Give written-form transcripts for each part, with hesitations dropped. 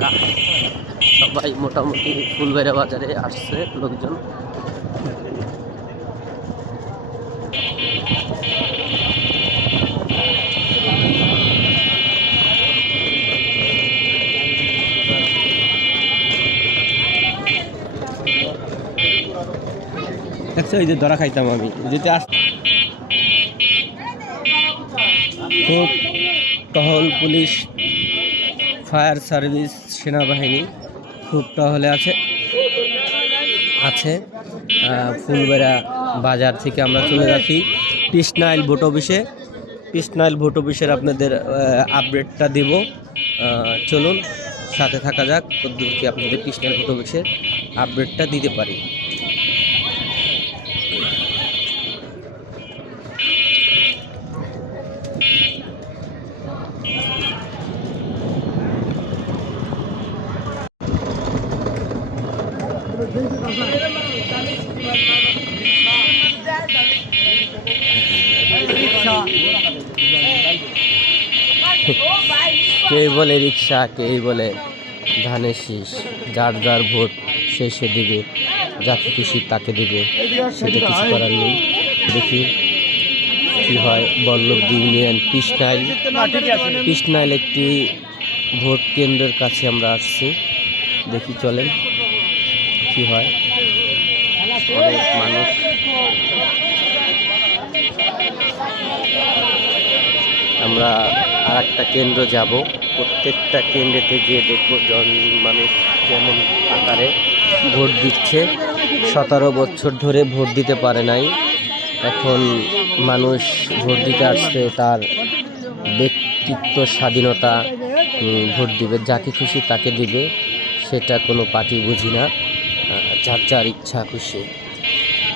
ফাঁকা, সবাই মোটামুটি ফুলবাড়িয়া বাজারে আসছে লোকজন। দেখছো এই যে ধরা খাইতাম আমি যেতে খুব টহল পুলিশ, ফায়ার সার্ভিস, সেনাবাহিনী খুব টহলে আছে। ফুলবেড়া বাজার থেকে আমরা চলে যাচ্ছি পিসনাইল ভোট অফিসের আপনাদের আপডেটটা দেব। চলুন সাথে থাকা যাক, কতদূর কি আপনাদের পিসনাইল ভোট অফিসের আপডেটটা দিতে পারি। কেউ বলে রিক্সা, কেউ বলে ধানের শীষ, যার যার ভোট সে দিবে, যাকে খুশি তাকে দিবে, সেটা কিছু করার নেই। দেখি কি হয়। বল্লভদী ইউনিয়ন পিসনাইল একটি ভোট কেন্দ্রের কাছে আমরা আসছি, দেখি চলেন কি হয়। অনেক মানুষ, আমরা আর একটা কেন্দ্র যাব, প্রত্যেকটা কেন্দ্রেতে গিয়ে দেখবো মানুষ কেমন আকারে ভোট দিচ্ছে। 17 বছর ধরে ভোট দিতে পারে নাই, এখন মানুষ ভোট দিতে আসছে তার ব্যক্তিত্ব স্বাধীনতা, ভোট দিবে, যাকে খুশি তাকে দিবে, সেটা কোনো পার্টি বুঝি না, যার যার ইচ্ছা খুশি।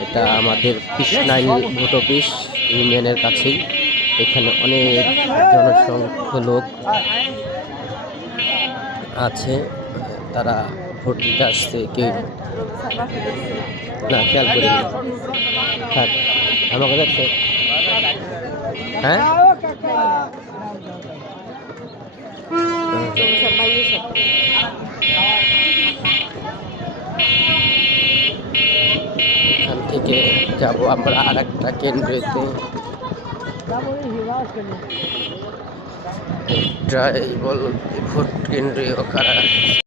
এটা আমাদের পিসনাইল ভোট অফিস ইউনিয়নের কাছেই। এখানে অনেক জনসংখ্য লোক আছে, তারা ভোট দিতে আসছে। কেউ না খেয়াল করি থাক আমাকে যাচ্ছে। হ্যাঁ এখান থেকে যাব আমরা আর একটা কেন্দ্রেতে। ভোট কেন্দ্রীয় কারা